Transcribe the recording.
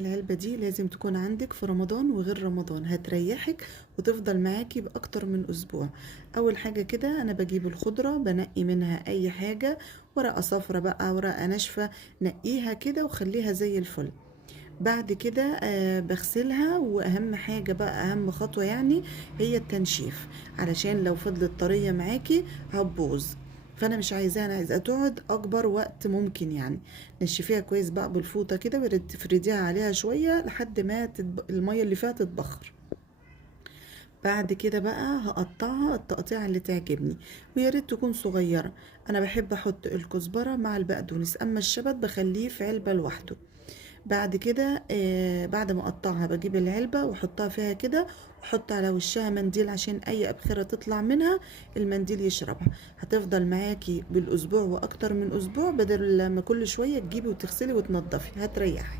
العلبة دي لازم تكون عندك في رمضان وغير رمضان، هتريحك وتفضل معاكي بأكتر من أسبوع. أول حاجة كده أنا بجيب الخضرة بنقي منها أي حاجة، ورقة صفرة بقى ورقة ناشفة، نقيها كده وخليها زي الفل. بعد كده بغسلها، واهم حاجة بقى اهم خطوة يعني هي التنشيف، علشان لو فضلت طرية معاكي هتبوظ. فانا مش عايزاها، انا عايزاها تقعد اكبر وقت ممكن يعني. نشفيها كويس بقى بالفوطة كده وتفرديها عليها شوية لحد ما المية اللي فيها تتبخر. بعد كده بقى هقطعها التقطيعة اللي تعجبني، ويا ريت تكون صغيرة. انا بحب احط الكزبرة مع البقدونس، اما الشبت بخليه في علبة لوحده. بعد كده بعد ما اقطعها بجيب العلبة واحطها فيها كده، واحط على وشها منديل عشان اي ابخرة تطلع منها المنديل يشربها. هتفضل معاكي بالاسبوع واكتر من اسبوع، بدل ما كل شوية تجيبي وتغسلي وتنضفي، هتريحي.